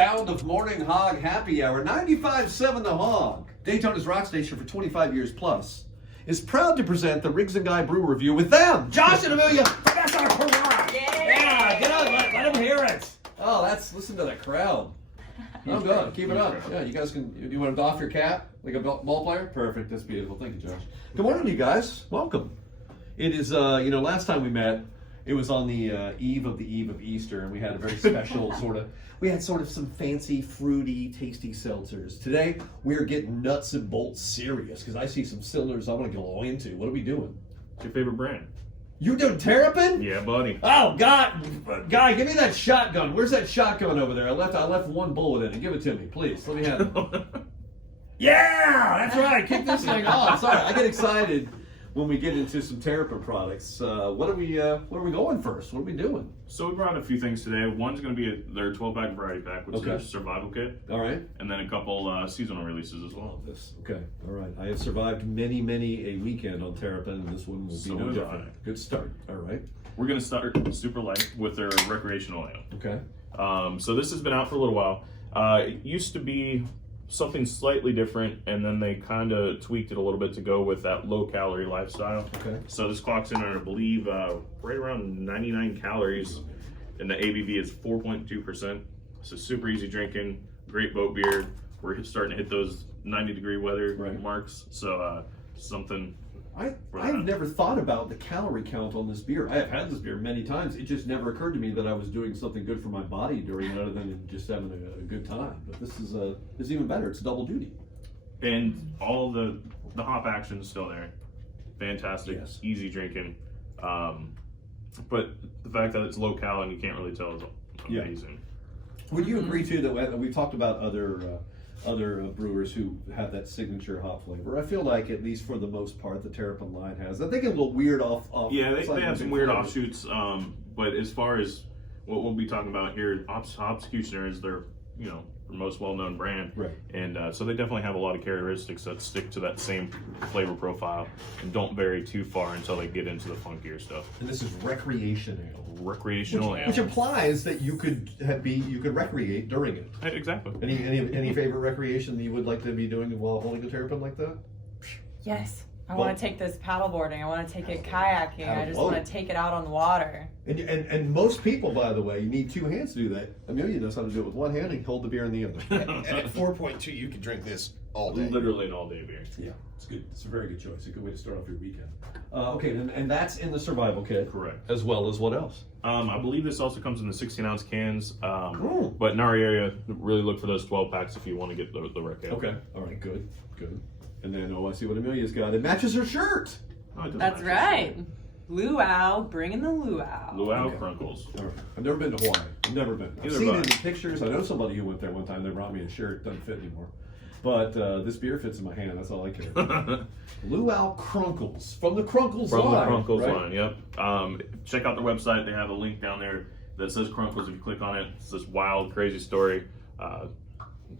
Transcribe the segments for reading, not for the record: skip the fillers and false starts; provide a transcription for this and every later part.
sound of Morning Hog Happy Hour. 95.7 The Hog, Daytona's rock station for 25 years plus, is proud to present the Riggs and Guy Brew Review with them, Josh and Amelia. That's our Perrott. Yeah, get on, let them hear it. Oh, listen to that crowd. Oh, good. Keep it up. Yeah, you guys can. You want to doff your cap like a ball player? Perfect. That's beautiful. Thank you, Josh. Good morning, you guys. Welcome. It is, last time we met, it was on the eve of Easter, and we had a very special we had some fancy, fruity, tasty seltzers. Today, we're getting nuts and bolts serious, because I see some cylinders I want to go into. What are we doing? What's your favorite brand? You doing Terrapin? Yeah, buddy. Oh, God. Guy, give me that shotgun. Where's that shotgun over there? I left one bullet in it. Give it to me, please. Let me have it. Yeah, that's right. Kick this thing off. Sorry, I get excited when we get into some Terrapin products. What are we going first? What are we doing? So we brought a few things today. One's going to be their 12-pack variety pack, which is their survival kit. All right. And then a couple seasonal releases as well. Okay. All right. I have survived many a weekend on Terrapin, and this one will be no different. Good start. All right. We're going to start super light with their recreational ale. Okay. So this has been out for a little while. It used to be something slightly different, and then they kind of tweaked it a little bit to go with that low-calorie lifestyle. Okay. So this clocks in at, I believe, right around 99 calories, and the ABV is 4.2%. So super easy drinking, great boat beer. We're starting to hit those 90-degree weather marks, so something. I've never thought about the calorie count on this beer. I have had this beer many times. It just never occurred to me that I was doing something good for my body during it, other than just having a good time. But this is even better. It's double duty, and all the hop action is still there. Fantastic, easy drinking. But the fact that it's low cal and you can't really tell is amazing. Would you agree too that we talked about other brewers who have that signature hop flavor? I feel like, at least for the most part, the Terrapin line has. They get a little weird off. Yeah, they have some weird offshoots. But as far as what we'll be talking about here, Obscutioner is their most well-known brand, right? And so they definitely have a lot of characteristics that stick to that same flavor profile and don't vary too far until they get into the funkier stuff. And this is recreational ale, which implies that you could recreate during it. Exactly. Any favorite recreation that you would like to be doing while holding a Terrapin like that? Yes. I want to take this paddleboarding. I want to take it kayaking. I just want to take it out on the water. And most people, by the way, you need two hands to do that. Amelia knows how to do it with one hand and hold the beer in the other. And at 4.2, you can drink this all day. Literally an all-day beer. Yeah, it's good. It's a very good choice. A good way to start off your weekend. Okay, and that's in the survival kit. Correct. As well as what else? I believe this also comes in the 16-ounce cans. But in our area, really look for those 12 packs if you want to get the rec ale. Okay. All right. Good. And then, I see what Amelia's got. It matches her shirt. That's right. Luau, bringing the luau. Luau Crunkles. All right. I've never been to Hawaii. I've seen it in pictures. I know somebody who went there one time. They brought me a shirt. Doesn't fit anymore. But this beer fits in my hand. That's all I care about. Luau Crunkles. From the Crunkles line. From the Crunkles line, yep. Check out their website. They have a link down there that says Crunkles. If you click on it, it's this wild, crazy story.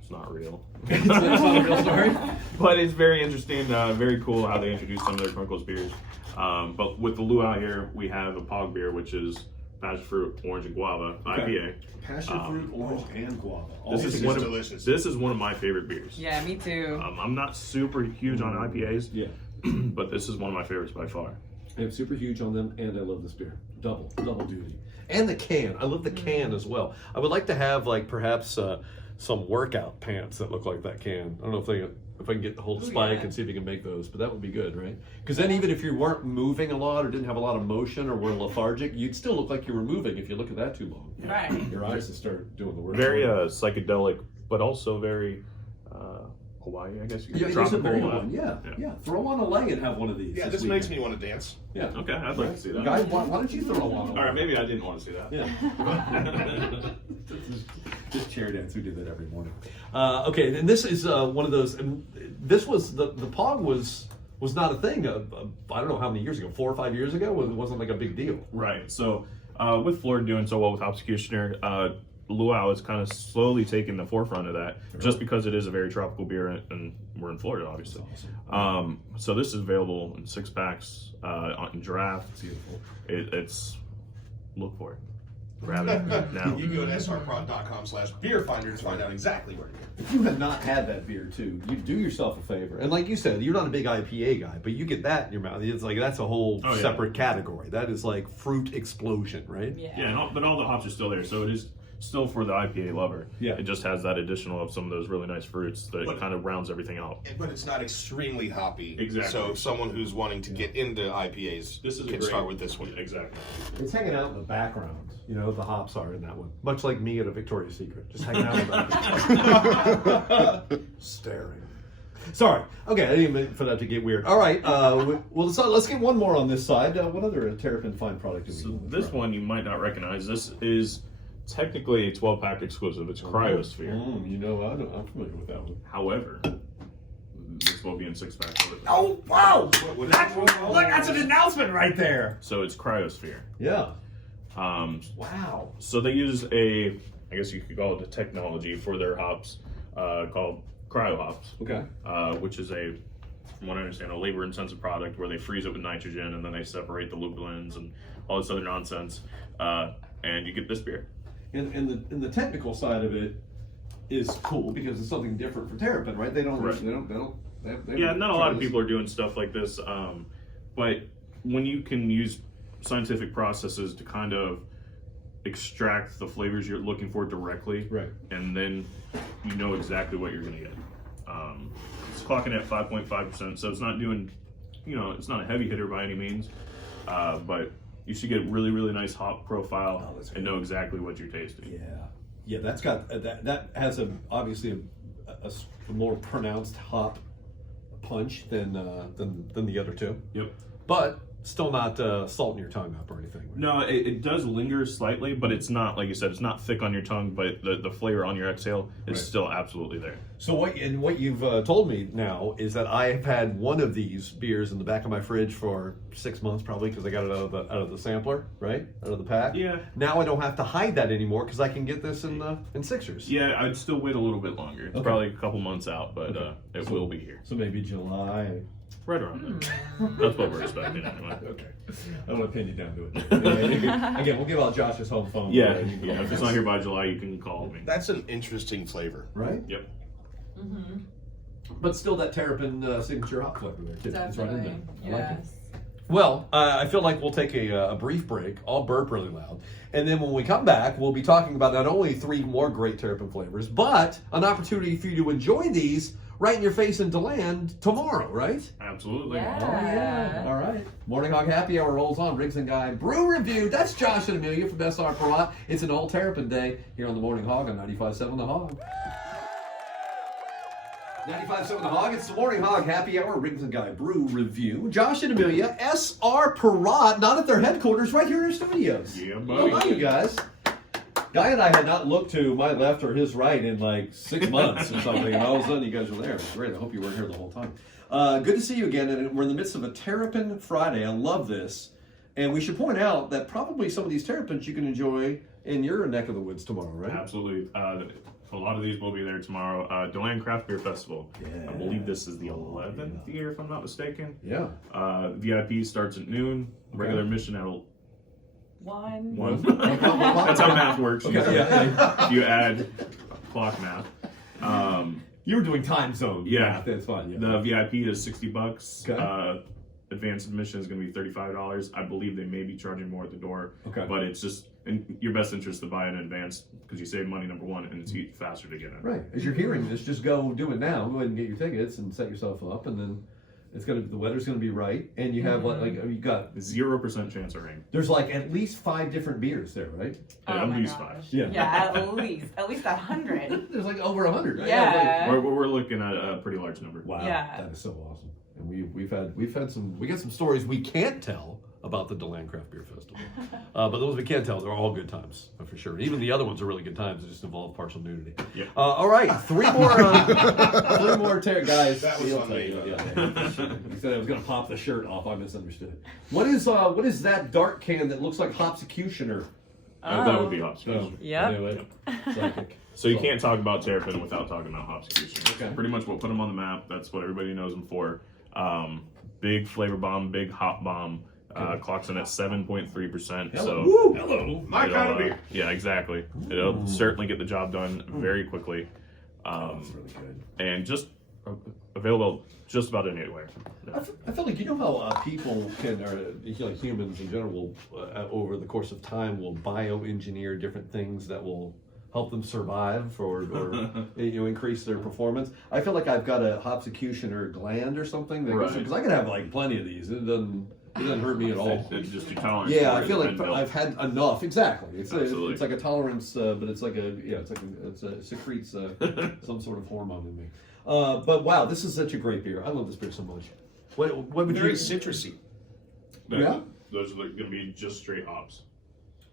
It's not real. It's not a real story? But it's very interesting, very cool how they introduce some of their Crunkles beers. But with the Luau here, we have a Pog beer, which is passion fruit, orange, and guava, IPA. Passion fruit, orange, and guava. This is delicious. This is one of my favorite beers. Yeah, me too. I'm not super huge on IPAs, but this is one of my favorites by far. I'm super huge on them, and I love this beer. Double duty. And the can. I love the can as well. I would like to have, perhaps some workout pants that look like that can. I don't know if I can get the hold of Spike and see if you can make those, but that would be good, right? Because then even if you weren't moving a lot or didn't have a lot of motion or were lethargic, you'd still look like you were moving if you look at that too long. Right. Your eyes will start doing the work. Very psychedelic, but also very Hawaii, I guess. Yeah, there's a very one. Yeah. Throw on a leg and have one of these. Yeah, this makes me want to dance. Yeah. Okay, I'd like to see that. Guys, why don't you throw one on? All right, maybe I didn't want to see that. Yeah. Just chair dance. We do that every morning. Okay, and this is one of those. And this was the Pog was not a thing. I don't know how many years ago, 4 or 5 years ago. It wasn't like a big deal. Right. So with Florida doing so well with Obscutioner, Luau is kind of slowly taking the forefront of that, just because it is a very tropical beer, and we're in Florida, obviously. Awesome. So this is available in 6 packs on draft. Beautiful. It's look for it. grab it now. You can go to srprod.com/beerfinder to find out exactly where to go. If you have not had that beer too, you do yourself a favor. And like you said, you're not a big IPA guy, but you get that in your mouth. It's like that's a whole separate category. That is like fruit explosion, right? Yeah, but all the hops are still there, so it is still for the IPA lover. Yeah. It just has that additional of some of those really nice fruits that kind of rounds everything out. But it's not extremely hoppy. Exactly. So someone who's wanting to get into IPAs can start with this one. Exactly. It's hanging out in the background. You know, the hops are in that one. Much like me at a Victoria's Secret. Just hanging out in the background. Staring. Sorry. Okay, I didn't mean for that to get weird. All right. Well, let's get one more on this side. What other Terrapin Fine product do we So want to this try? one you might not recognize. This is technically a 12-pack exclusive. It's Cryosphere. You know, I'm familiar with that one. However, this will be in 6-packs. Oh, wow! That's an announcement right there. So it's Cryosphere. Yeah. Wow. So they use I guess you could call it a technology for their hops called cryo hops. Okay. Which is from what I understand, a labor-intensive product where they freeze it with nitrogen and then they separate the lupulins and all this other nonsense, and you get this beer. And the technical side of it is cool because it's something different for Terrapin, right? They don't. Yeah, not a lot of people are doing stuff like this, but when you can use scientific processes to kind of extract the flavors you're looking for directly, right, and then you know exactly what you're going to get. It's clocking at 5.5%, so it's not doing, it's not a heavy hitter by any means, but you should get really, really nice hop profile and know exactly what you're tasting. Yeah, that's got that has obviously a more pronounced hop punch than the other two. Yep. But still not salting your tongue up or anything. Right? No, it does linger slightly, but it's not, like you said, it's not thick on your tongue, but the flavor on your exhale is still absolutely there. So what you've told me now is that I have had one of these beers in the back of my fridge for 6 months probably because I got it out of the sampler, right? Out of the pack. Yeah. Now I don't have to hide that anymore because I can get this in Sixers. Yeah, I'd still wait a little bit longer. It's probably a couple months out, but it will be here. So maybe July. Right around there. That's what we're expecting anyway. Okay. I don't want to pin you down to it. Again, we'll give out Josh's home phone. Yeah. If it's not here by July, you can call me. That's an interesting flavor. Right? Yep. Mm-hmm. But still that Terrapin signature hop flavor there too. Definitely. It's right in there. I like it. Yes. Well, I feel like we'll take a brief break. I'll burp really loud. And then when we come back, we'll be talking about not only 3 more great Terrapin flavors, but an opportunity for you to enjoy these right in your face in DeLand tomorrow, right? Absolutely. Yeah. Oh, yeah. All right. Morning Hog Happy Hour rolls on. Riggs and Guy Brew Review. That's Josh and Amelia from SR Perrott. It's an all Terrapin day here on the Morning Hog on 95.7 The Hog. 95.7 The Hog. It's the Morning Hog Happy Hour. Riggs and Guy Brew Review. Josh and Amelia, SR Perrott, not at their headquarters, right here in our studios. Yeah, Well, hi, you guys. Guy and I had not looked to my left or his right in like 6 months or something, and all of a sudden you guys were there. It was great. I hope you weren't here the whole time. Good to see you again, and we're in the midst of a Terrapin Friday. I love this. And we should point out that probably some of these Terrapins you can enjoy in your neck of the woods tomorrow, right? Absolutely. A lot of these will be there tomorrow. DeLand Craft Beer Festival. Yeah. I believe this is the 11th year, if I'm not mistaken. Yeah. VIP starts at noon. Regular admission at 1. That's how math works. Okay, yeah. You add clock math. You were doing time zone. Yeah. That's fine. Yeah. The VIP is $60. Okay. Advanced admission is going to be $35. I believe they may be charging more at the door. Okay. But it's just in your best interest to buy in advance because you save money, number one, and it's faster to get in. Right. As you're hearing this, just go do it now. Go ahead and get your tickets and set yourself up, and then the weather's gonna be right, and you have you got 0% chance of rain. There's like at least 5 different beers there, right? At least 5. Yeah, at least 100. There's like over 100, right? Yeah. We're looking at a pretty large number. Wow, Yeah. that is so awesome. And we got some stories we can't tell about the DeLand Craft Beer Festival, but those we can tell, they're all good times for sure. Even the other ones are really good times. They just involve partial nudity. Yeah. All right, 3 more, guys. That was on me. He said I was going to pop the shirt off. I misunderstood. What is that dark can that looks like Hopsecutioner? That would be Hopsecution. Yep. Anyway, psychic. So you can't talk about Terrapin without talking about Hopsecution. Okay. Pretty much what put them on the map. That's what everybody knows them for. Big flavor bomb, big hop bomb. Clocks in at 7.3%. Hello. So Woo. Hello, my kind of beer. yeah, exactly. It'll certainly get the job done very quickly. That's really good. And just available just about anywhere. Yeah. I feel like, you know how people can, or like humans in general, over the course of time, will bioengineer different things that will help them survive or increase their performance. I feel like I've got a hopsecutioner gland or something because I could have like plenty of these. It doesn't hurt me at all. It's just your tolerance. Yeah, I feel like I've had enough. Exactly. It's like a tolerance, but it's like it secretes some sort of hormone in me. But wow, this is such a great beer. I love this beer so much. What would Very you? citrusy. Yeah? Those are going to be just straight hops.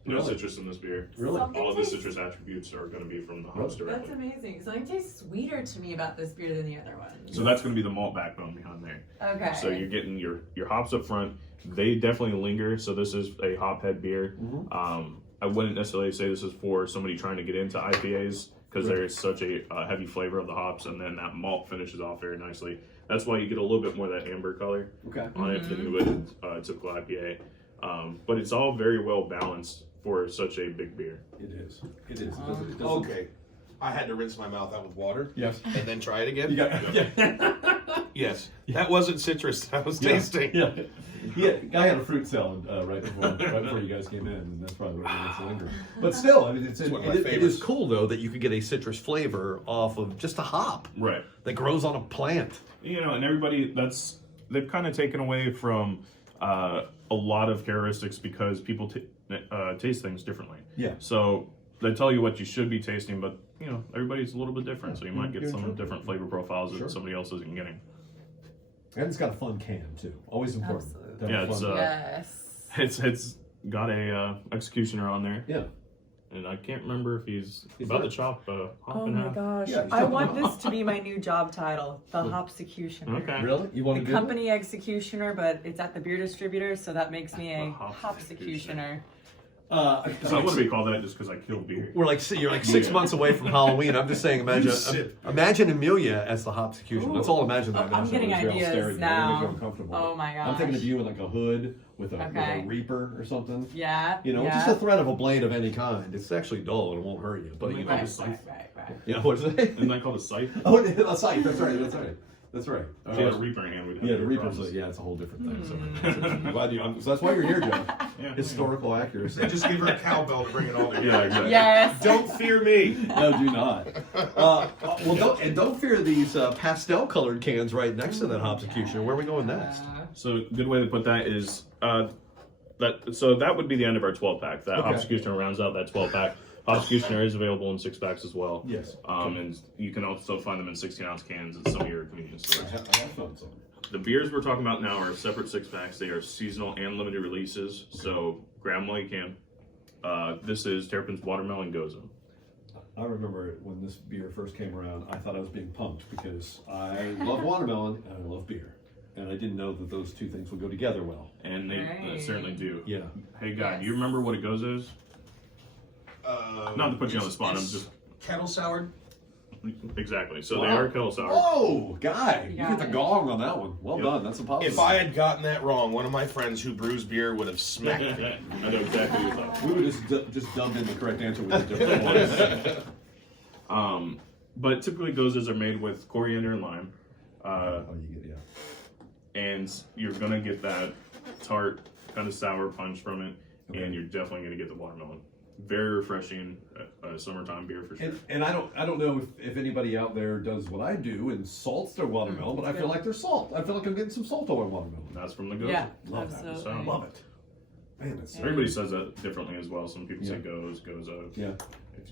No Really? citrus in this beer. Really? All of the citrus attributes are going to be from the hops directly. That's amazing. Something tastes sweeter to me about this beer than the other ones. So that's going to be the malt backbone behind there. Okay. So you're getting your hops up front. They definitely linger. So this is a hop head beer. I wouldn't necessarily say this is for somebody trying to get into IPAs because there is such a heavy flavor of the hops, and then that malt finishes off very nicely. That's why you get a little bit more of that amber color on it than you would typical IPA. But it's all very well balanced for such a big beer. It is. It is. Okay. I had to rinse my mouth out with water. Yes. And then try it again. Yeah. Yes. That wasn't citrus. That was tasting. Yeah. I had a fruit salad right before you guys came in, and that's probably what makes it linger. But still, I mean, it is cool though that you could get a citrus flavor off of just a hop that grows on a plant. You know, and everybody they've kind of taken away from a lot of characteristics because people taste things differently. Yeah. So they tell you what you should be tasting, but you know everybody's a little bit different, so you might get some different flavor profiles that somebody else isn't getting. And it's got a fun can too. Always important. Absolutely. Yeah, it's got a executioner on there. Yeah. And I can't remember if he's about to chop hop Oh in my half. gosh. Yeah, I want this to be my new job title, the Hopsecutioner. Okay. Really? You want to The do company executioner, but it's at the beer distributor, so that makes me a Hopsecutioner. Hopsecutioner. So I want to be called that just because I killed beer. You're like 6 months away from Halloween. I'm just saying, imagine Amelia as the Hopsecutioner. Let's all imagine that. I'm getting ideas now. Uncomfortable. Oh my gosh. I'm thinking of you in like a hood with a reaper or something. Yeah. You know, just the threat of a blade of any kind. It's actually dull and it won't hurt you. But you know, Right. you know what's it? Isn't that called a scythe? Oh, a scythe. That's right. That's right. If you had a reaper in hand, we'd have Yeah, the bigger reaper's problems. it's a whole different thing. So, I'm glad so that's why you're here, Joe. Yeah. Historical accuracy. Just give her a cowbell to bring it all together. Yeah, exactly. Yes. Don't fear me. No, do not. Well, don't fear these pastel-colored cans right next to that Hopsecutioner. Where are we going next? So a good way to put that is that would be the end of our 12-pack. That Hopsecutioner rounds out that 12-pack. Hopsecutioner is available in 6-packs as well. Yes. And you can also find them in 16-ounce cans at some of your convenience stores. I have found some. The beers we're talking about now are separate 6-packs. They are seasonal and limited releases, so grab them while you can. This is Terrapin's Watermelon Goza. I remember when this beer first came around, I thought I was being punked because I love watermelon and I love beer. And I didn't know that those two things would go together well. And they certainly do. Yeah. Hey, guy, do you remember what a Goza is? Not to put you on the spot, I'm just... Kettle soured? Exactly. So they are kettle sour. Whoa, guy, you hit the it. gong on that one. Well done. That's a positive. If I had gotten that wrong, one of my friends who brews beer would have smacked me. I know exactly what you're talking we would just dubbed in the correct answer with a different one. But typically Gozas are made with coriander and lime. You get And you're going to get that tart, kind of sour punch from it. And you're definitely going to get the watermelon. Very refreshing summertime beer for sure. And I don't know if anybody out there does what I do and salts their watermelon, but I feel like there's salt. I feel like I'm getting some salt on my watermelon. That's from the Goza. Yeah, Love absolutely. that. Love it. Man, that's Everybody says that differently as well. Some people say Goza. Yeah.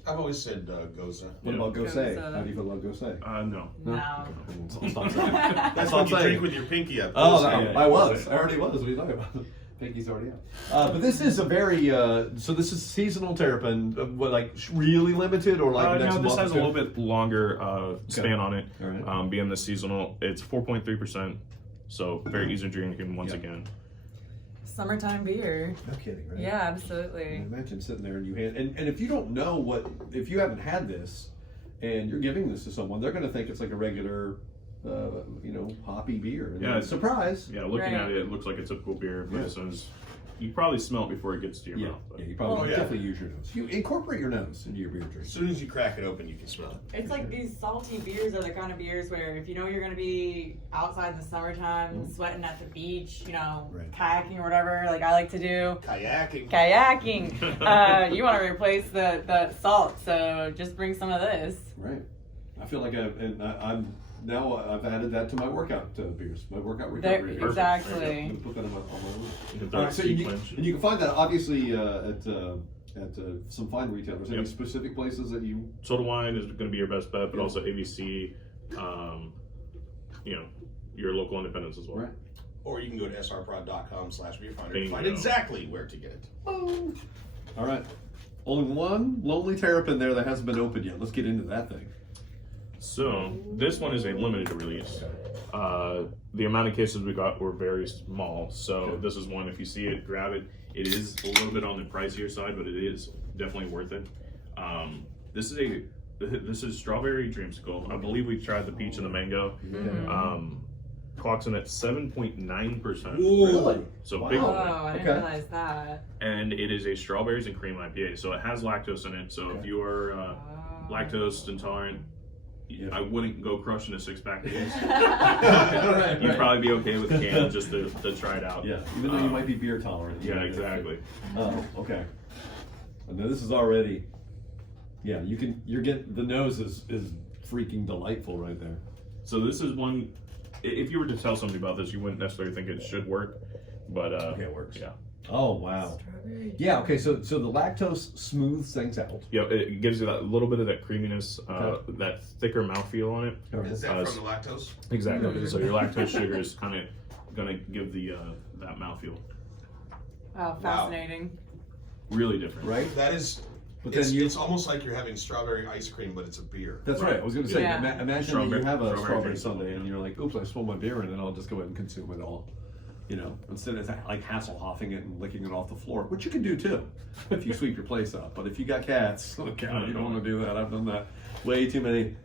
I've always said Goza. What about Gose? Goza. How do you feel about Gose? No. No. I'll stop saying. That's what you drink with your pinky up. Oh, Yeah, I already was. What are you talking about? Pinky's already out. But this is a very, so this is seasonal terrapin, really limited or like next no, this month has or a little bit longer span on it. All right. Being the seasonal, it's 4.3%, so very easy drinking once again. Summertime beer. No kidding, right? Yeah, absolutely. Imagine sitting there and you hand, and if you don't know if you haven't had this and you're giving this to someone, they're going to think it's like a regular hoppy beer. And Yeah, then, surprise. Yeah, looking Right. at it, it looks like a typical beer, but Yeah. as soon as you probably smell it before it gets to your Yeah, mouth. But yeah, you probably Well, yeah. definitely use your nose. You incorporate your nose into your beer drink. As soon as you crack it open, you can smell it. It's like these salty beers are the kind of beers where if you know you're going to be outside in the summertime, sweating at the beach, Right. kayaking or whatever, like I like to do. Kayaking. You want to replace the salt, so just bring some of this. Right. I feel like I'm now I've added that to my workout beers, my workout recovery beers. Exactly. I'm gonna put that on my list. The All dark right, so sequence. and you can find that obviously at some fine retailers. Any Yep. specific places that you? Total Wine is going to be your best bet, but Yeah. also ABC, your local independents as well. Right. Or you can go to srprod.com/beerfinder to Bingo. find exactly where to get it. Boom. All right. Only one lonely terrapin there that hasn't been opened yet. Let's get into that thing. So this one is a limited release. The amount of cases we got were very small, so Okay. this is one. If you see it, grab it. It is a little bit on the pricier side, but it is definitely worth it. This is strawberry dreamsicle. I believe we've tried the peach and the mango. Clocks in at 7.9%. Really? So Wow. big Oh, one. I didn't Okay. realize that. And it is a strawberries and cream IPA, so it has lactose in it. So if Okay. you are lactose intolerant, Yeah. I wouldn't go crushing a 6-pack of these. Right, You'd right. probably be okay with a can just to try it out. Yeah, even though you might be beer tolerant. Yeah, exactly. Oh, okay. And then this is already. Yeah, you're getting the nose is freaking delightful right there. So this is one. If you were to tell somebody about this, you wouldn't necessarily think it should work, but Okay, it works. Yeah, Oh wow. Yeah. Okay. So the lactose smooths things out. yeah. It gives you that little bit of that creaminess, Okay. that thicker mouthfeel on it. Is that from the lactose? Exactly. So your lactose sugar is kind of gonna give the that mouthfeel. Wow, fascinating. Really different. Right. That is. But It's, then you. it's almost like you're having strawberry ice cream, but it's a beer. That's right. I was going to say. Yeah. Imagine that Strawberry- you have a strawberry strawberry drink. sundae and you're like, "Oops, I spilled my beer in," and I'll just go ahead and consume it all. Instead of like Hasselhoffing it and licking it off the floor, which you can do too, if you sweep your place up. But if you got cats, you don't want to do that. I've done that way too many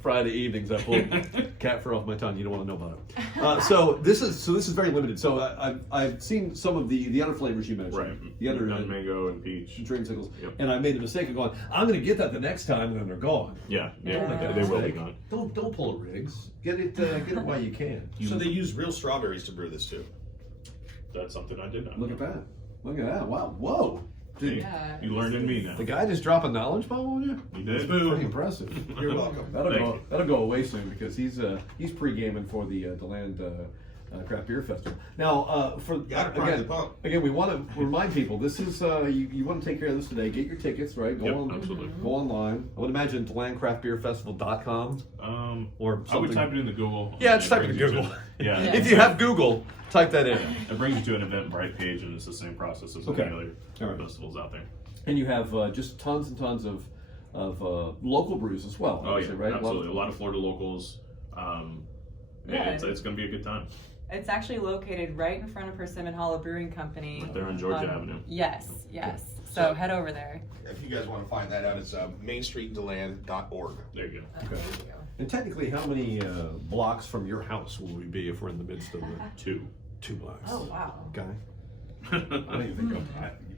Friday evenings. I pulled cat fur off my tongue. You don't want to know about it. So this is very limited. So I've seen some of the other flavors you mentioned. Right. The other Nut mango and peach. dreamsicles. Yep. And I made the mistake of going, I'm going to get that the next time, and then they're gone. Yeah, Yeah. they will be gone. Don't pull it, Riggs. Get it while you can. So they use real strawberries to brew this too. That's something I did not. Look at that. Look at that. Wow. Whoa. Dude, Yeah. You learned in me now. the guy just dropped a knowledge bomb on you? You did. Pretty impressive. You're welcome. Thank That'll go away soon because he's pre-gaming for the Deland Craft Beer Festival. Now, Gotta prime the pump. again, we want to remind people this is you want to take care of this today. Get your tickets, right? Yep, absolutely. Go online. I would imagine DelandCraftBeerFestival.com or something. I would type it into Google. Yeah, just It type it in brings you Google. Yeah. If you have Google, type that in. It brings you to an Eventbrite page, and it's the same process as Okay. any other All right. festivals out there. And you have just tons and tons of local brews as well. Oh yeah, obviously, right? absolutely. A lot of Florida locals. Yeah. It's going to be a good time. It's actually located right in front of Persimmon Hollow Brewing Company. Right there on Georgia Avenue. Yes. So head over there. If you guys want to find that out, it's mainstreetdeland.org. There you go. Okay. And technically, how many blocks from your house will we be if we're in the midst of the 2 blocks? Oh wow. Okay. I don't even think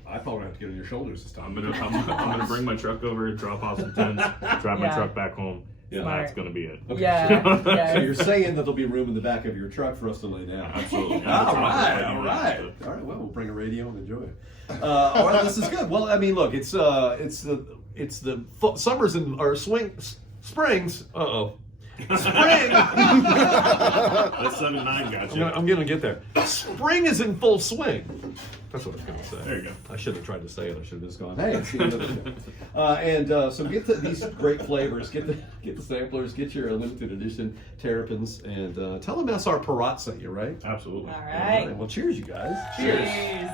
I probably have to get on your shoulders this time. I'm gonna bring my truck over, drop off some tents, drive my Yeah. truck back home. Yeah. And that's gonna be it. Okay. Yeah. So you're saying that there'll be room in the back of your truck for us to lay down? Absolutely. All right. Well, we'll bring a radio and enjoy it. All right, this is good. Well, I mean, look, it's the summers and or springs. Spring. That's 7-9 got you. I'm gonna get there. Spring is in full swing. That's what I was gonna say. There you go. I should have tried to say it. I should have just gone, hey, it's the end of the show. So get these great flavors. Get the samplers. Get your limited edition terrapins, and tell them SR Perrott sent you, right? Absolutely. All right. Well, cheers, you guys. Cheers.